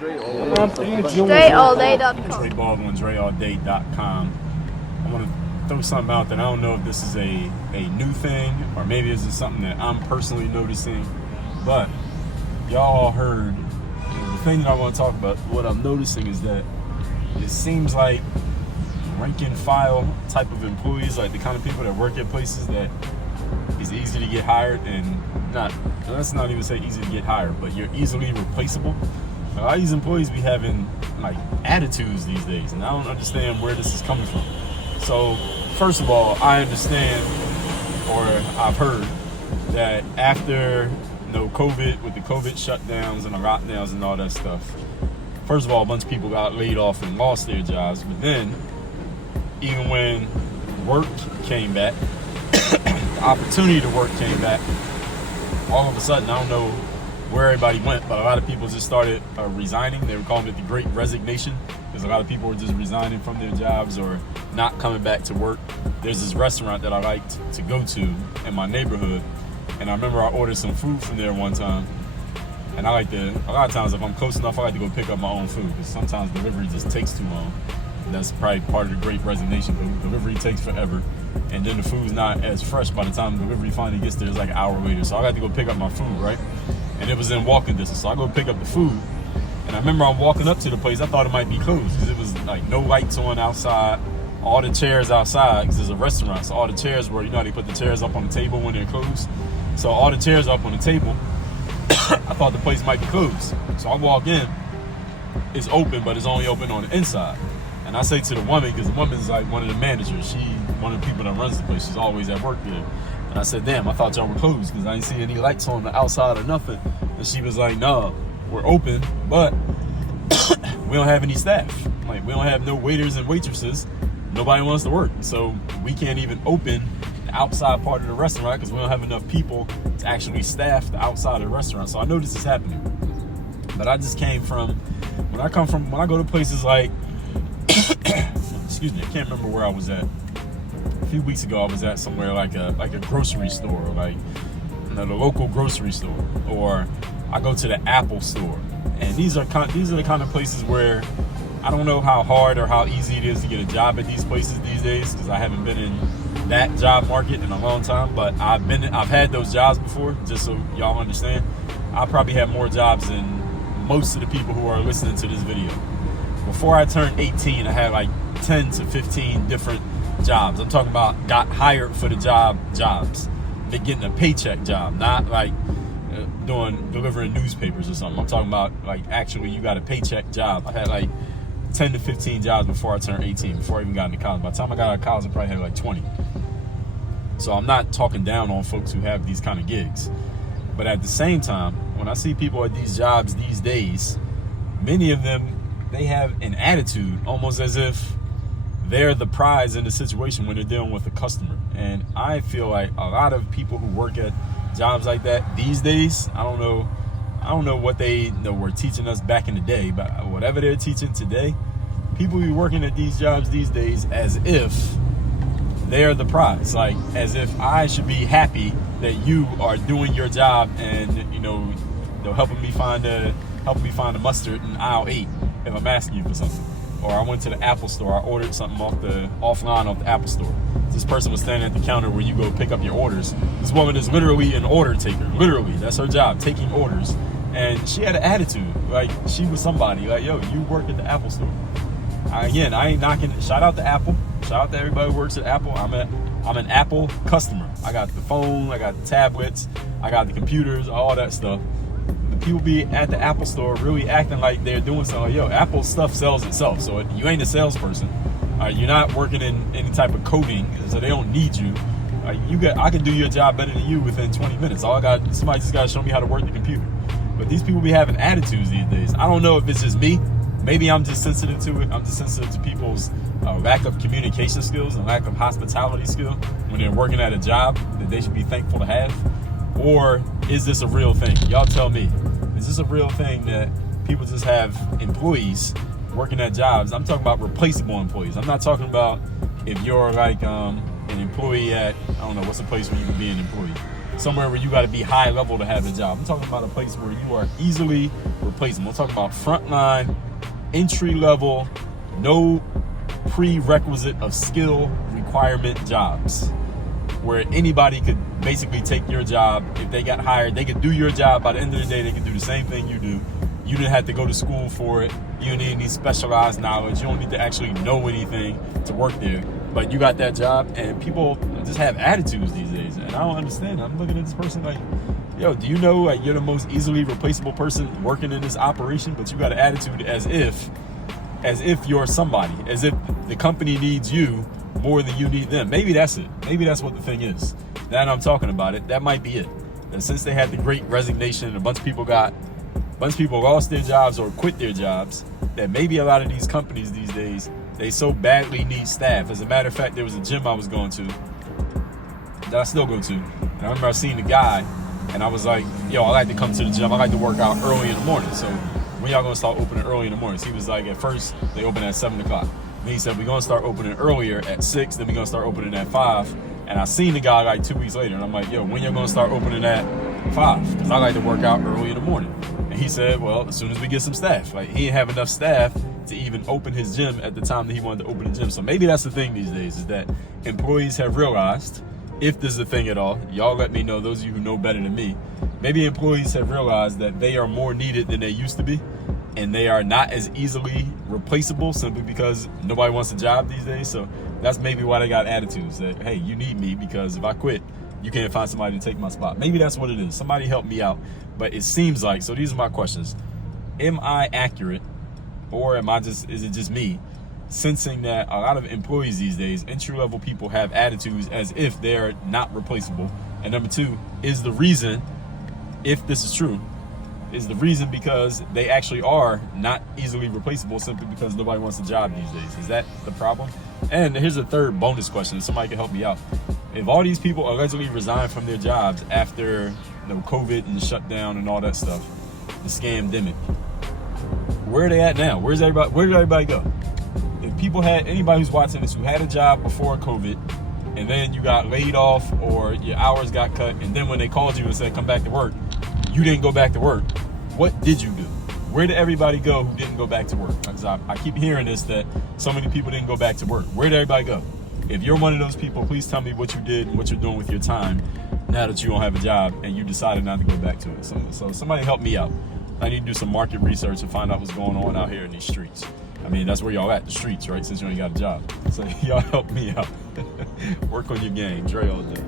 DreAllDay.com. Dre Baldwin, DreAllDay.com. I want to throw something out that I don't know if this is a new thing or maybe this is something that I'm personally noticing, but y'all heard the thing that I want to talk about. What I'm noticing is that it seems like rank and file type of employees, like the kind of people that work at places that is easy to get hired and let's not even say easy to get hired, but you're easily replaceable. A lot of these employees be having like attitudes these days, and I don't understand where this is coming from. So first of all, I understand, or I've heard that after COVID, with the COVID shutdowns and the lockdowns and all that stuff, first of all, a bunch of people got laid off and lost their jobs. But then, even when work came back, the opportunity to work came back, all of a sudden, I don't know where everybody went, but a lot of people just started resigning. They were calling it the Great Resignation, because a lot of people were just resigning from their jobs or not coming back to work. There's this restaurant that I liked to go to in my neighborhood, and I remember I ordered some food from there one time. And a lot of times if I'm close enough, I like to go pick up my own food, because sometimes delivery just takes too long. That's probably part of the Great Resignation. Delivery takes forever, and then the food's not as fresh by the time delivery finally gets there. It's like an hour later. So I got to go pick up my food, right? And it was in walking distance. So I go pick up the food, and I remember I'm walking up to the place. I thought it might be closed because it was like no lights on outside. All the chairs outside, because it's a restaurant. So all the chairs were, you know how they put the chairs up on the table when they're closed? So all the chairs up on the table. I thought the place might be closed. So I walk in. It's open, but it's only open on the inside. And I say to the woman, because the woman's like one of the managers. One of the people that runs the place. She's always at work there. And I said, damn, I thought y'all were closed because I didn't see any lights on the outside or nothing. And she was like, no, we're open, but we don't have any staff. Like, we don't have no waiters and waitresses. Nobody wants to work. So we can't even open the outside part of the restaurant because we don't have enough people to actually staff the outside of the restaurant. So I know this is happening. But I just came from, when I go to places like, excuse me, I can't remember where I was at. A few weeks ago, I was at somewhere like a grocery store, like the local grocery store, or I go to the Apple store. And these are the kind of places where I don't know how hard or how easy it is to get a job at these places these days, because I haven't been in that job market in a long time. But I've had those jobs before, just so y'all understand. I probably have more jobs than most of the people who are listening to this video. Before I turned 18, I had like 10 to 15 different jobs. I'm talking about got hired for the jobs. They're getting a paycheck job, not like delivering newspapers or something. I'm talking about like actually you got a paycheck job. I had like 10 to 15 jobs before I turned 18, before I even got into college. By the time I got out of college, I probably had like 20. So I'm not talking down on folks who have these kind of gigs. But at the same time, when I see people at these jobs these days, many of them, they have an attitude almost as if they're the prize in the situation when they're dealing with a customer. And I feel like a lot of people who work at jobs like that these days, I don't know what they were teaching us back in the day, but whatever they're teaching today, people be working at these jobs these days as if they're the prize, like as if I should be happy that you are doing your job and they're helping me find a mustard in aisle 8 if I'm asking you for something. Or I went to the Apple store, I ordered something offline off the Apple store. This person was standing at the counter where you go pick up your orders. This woman is literally an order taker. Literally, that's her job, taking orders. And she had an attitude, like she was somebody. Like, yo, you work at the Apple store. I ain't knocking. Shout out to Apple. Shout out to everybody who works at Apple. I'm an Apple customer. I got the phone, I got the tablets, I got the computers, all that stuff. People be at the Apple store really acting like they're doing something. Like, yo, Apple stuff sells itself, so you ain't a salesperson. You're not working in any type of coding, so they don't need you. I can do your job better than you within 20 minutes. Somebody just got to show me how to work the computer. But these people be having attitudes these days. I don't know if it's just me. Maybe I'm just sensitive to it. I'm just sensitive to people's lack of communication skills and lack of hospitality skill when they're working at a job that they should be thankful to have. Or is this a real thing? Y'all tell me. Is this a real thing that people just have employees working at jobs? I'm talking about replaceable employees. I'm not talking about if you're like an employee at, I don't know, what's the place where you can be an employee? somewhere where you got to be high level to have a job. I'm talking about a place where you are easily replaceable. I'm talking about frontline, entry level, no prerequisite of skill requirement jobs, where anybody could basically take your job. If they got hired, they could do your job. By the end of the day, they could do the same thing you do. You didn't have to go to school for it. You don't need any specialized knowledge. You don't need to actually know anything to work there. But you got that job, and people just have attitudes these days. And I don't understand. I'm looking at this person like, yo, do you know like you're the most easily replaceable person working in this operation, but you got an attitude as if you're somebody, as if the company needs you more than you need them. Maybe that's it. Maybe that's what the thing is. Now that I'm talking about it, that might be it. And since they had the great resignation and a bunch of people lost their jobs or quit their jobs, that maybe a lot of these companies these days, they so badly need staff. As a matter of fact, there was a gym I was going to that I still go to. And I remember I seen the guy and I was like, yo, I like to come to the gym. I like to work out early in the morning. So when y'all gonna start opening early in the morning? So he was like, at first they open at 7 o'clock. Then he said, we're gonna start opening earlier at 6, then we're gonna start opening at 5. And I seen the guy like 2 weeks later and I'm like, yo, when y'all gonna start opening at 5? Because I like to work out early in the morning. And he said, well, as soon as we get some staff. Like, he didn't have enough staff to even open his gym at the time that he wanted to open the gym. So maybe that's the thing these days, is that employees have realized, if this is a thing at all, y'all let me know, those of you who know better than me, maybe employees have realized that they are more needed than they used to be, and they are not as easily replaceable simply because nobody wants a job these days. So that's maybe why they got attitudes that, hey, you need me because if I quit, you can't find somebody to take my spot. Maybe that's what it is. Somebody help me out. But it seems like, so these are my questions. Am I accurate, or is it just me sensing that a lot of employees these days, entry-level people, have attitudes as if they're not replaceable? And number two, is the reason, if this is true, is the reason because they actually are not easily replaceable simply because nobody wants a job these days? Is that the problem? And here's a third bonus question. Somebody can help me out. If all these people allegedly resign from their jobs after COVID and the shutdown and all that stuff, the scamdemic, where are they at now? Where did everybody go? If people anybody who's watching this who had a job before COVID, and then you got laid off or your hours got cut, and then when they called you and said come back to work, you didn't go back to work, what did you do? Where did everybody go who didn't go back to work? Because I keep hearing this, that so many people didn't go back to work. Where did everybody go? If you're one of those people, please tell me what you did and what you're doing with your time now that you don't have a job and you decided not to go back to it. So somebody help me out. I need to do some market research and find out what's going on out here in these streets. I mean, that's where y'all at, the streets, right? Since you ain't got a job. So y'all help me out. Work on your game. Dre all day.